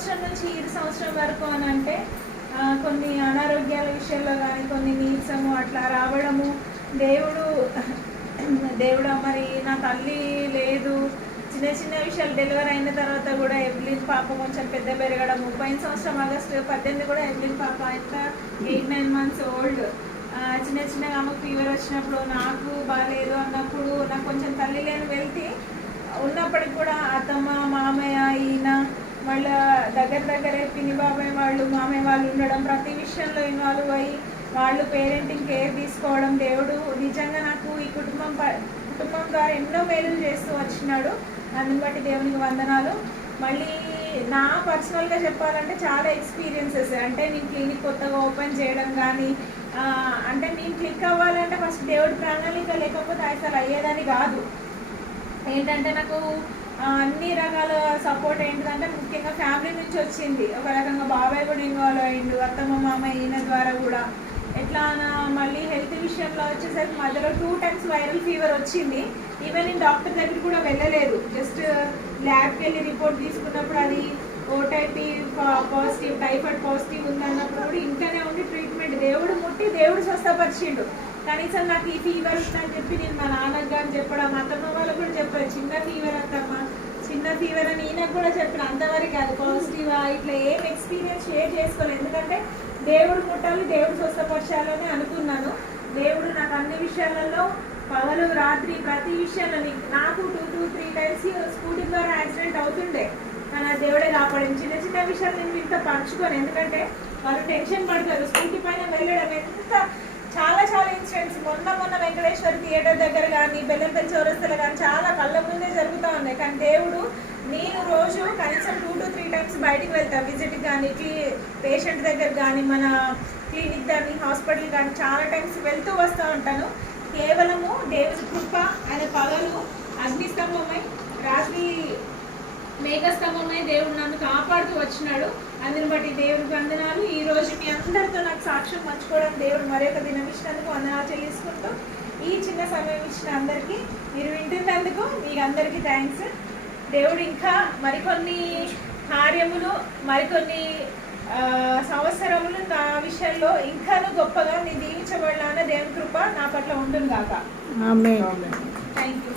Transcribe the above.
సంవత్సరం నుంచి ఈ సంవత్సరం వరకు అని అంటే కొన్ని అనారోగ్యాల విషయంలో కానీ కొన్ని నీరసము అట్లా రావడము, దేవుడు మరి నా తల్లి లేదు, చిన్న చిన్న విషయాలు డెలివరీ అయిన తర్వాత కూడా ఎవ్లిన్ పాప కొంచెం పెద్ద పెరగడము, పోయిన సంవత్సరం ఆగస్టు 18 కూడా ఎవ్లిన్ పాప ఇంకా 8-9 months ఓల్డ్. చిన్న చిన్నగా ఆమెకు ఫీవర్ వచ్చినప్పుడు, నాకు బాగాలేదు అన్నప్పుడు, నాకు కొంచెం తల్లి లేని వెళ్తే ఉన్నప్పటికి కూడా అత్తమ్మ మామయ్య ఈయన మళ్ళీ దగ్గరే పిన్ని బాబాయ్ వాళ్ళు మామయ్య వాళ్ళు ఉండడం, ప్రతి విషయంలో ఇన్వాల్వ్ అయ్యి వాళ్ళు పేరెంటింగ్ కేర్ తీసుకోవడం, దేవుడు నిజంగా నాకు ఈ కుటుంబం ద్వారా ఎన్నో మేలులు చేస్తూ వచ్చినాడు. అందుని బట్టి దేవునికి వందనాలు. మళ్ళీ నా పర్సనల్గా చెప్పాలంటే చాలా ఎక్స్పీరియన్సెస్, అంటే నేను క్లినిక్ కొత్తగా ఓపెన్ చేయడం కానీ, అంటే నేను క్లిక్ అవ్వాలంటే ఫస్ట్ దేవుడి ప్రణాళిక లేకపోతే అసలు అయ్యేదని కాదు. ఏంటంటే నాకు అన్ని రకాల సపోర్ట్ ఏంటిదంటే ముఖ్యంగా ఫ్యామిలీ నుంచి వచ్చింది. ఒక రకంగా బాబాయ్ కూడా ఇన్వాల్వ్ అయ్యిండు, అత్తమ్మ మామయ్య ఈయన ద్వారా కూడా. ఎట్లా మళ్ళీ హెల్త్ విషయంలో వచ్చేసరికి మధ్యలో 2 times వైరల్ ఫీవర్ వచ్చింది. ఈవెన్ నేను డాక్టర్ దగ్గర కూడా వెళ్ళలేదు, జస్ట్ ల్యాబ్కి వెళ్ళి రిపోర్ట్ తీసుకున్నప్పుడు అది ఓటైపీ పాజిటివ్, టైఫాయిడ్ పాజిటివ్ ఉందన్నప్పుడు కూడా ఇంట్లోనే ఉండి ట్రీట్మెంట్, దేవుడు ముట్టి దేవుడు స్వస్థపరిచిండు. కనీసం నాకు ఈ ఫీవర్ ఉందని చెప్పి నేను మా నాన్నకు కానీ చెప్పడం, అత్తమ్మ వాళ్ళకు కూడా చెప్పాను, చిన్న ఫీవర్ అత్తమ్మ, చిన్న ఫీవర్ అని ఈయనకు కూడా చెప్పిన. అంతవరకు అది పాజిటివా ఇట్లా ఏం ఎక్స్పీరియన్స్ షేర్ చేసుకోలేదు, ఎందుకంటే దేవుడు ముట్టాలి, దేవుడు స్వస్థపరచాలని అనుకున్నాను. దేవుడు నాకు అన్ని విషయాలలో పగలు రాత్రి ప్రతి విషయంలో, నాకు 2-3 times స్కూటీ ద్వారా యాక్సిడెంట్ అవుతుండే, కానీ ఆ దేవుడే కాపాడింది. చిన్న చిన్న విషయాలు నేను ఇంత పంచుకోను, ఎందుకంటే వాళ్ళు టెన్షన్ పడతారు. స్కూటీ పైన వెళ్ళడం ఎంత చాలా ఇన్సిడెంట్స్ మొన్న వెంకటేశ్వర థియేటర్ దగ్గర కానీ, బెల్లంపల్లి చౌరస్తలో కానీ చాలా కళ్ళ ముందే జరుగుతూ ఉన్నాయి. కానీ దేవుడు, నేను రోజు కనీసం 2-3 times బయటికి వెళ్తాను విజిట్కి కానీ, పేషెంట్ దగ్గర కానీ, మన క్లినిక్ కానీ, హాస్పిటల్ కానీ చాలా టైమ్స్ వెళ్తూ వస్తూ ఉంటాను. కేవలము దేవుడి కృప. ఆయన పగలు అగ్నిస్తంభమై రాత్రి మేఘస్తంభమై దేవుడు నన్ను కాపాడుతూ వచ్చినాడు. అందుని బట్టి దేవుడికి వందనాలు. ఈ రోజు మీ అందరితో నాకు సాక్ష్యం పంచుకోవడం దేవుడు మరొక దినం ఇచ్చినందుకు వందనాలు చెల్లించుకుంటూ, ఈ చిన్న సమయం ఇచ్చిన అందరికీ, మీరు వింటున్నందుకు మీకు అందరికీ థ్యాంక్స్. దేవుడు ఇంకా మరికొన్ని కార్యములు, మరికొన్ని సంవత్సరములు నా విషయంలో ఇంకాను గొప్పగా నీ దీవించబడాలన్న దేవుని కృప నా పట్ల ఉంటుంది కాక. ఆమేన్. Thank you.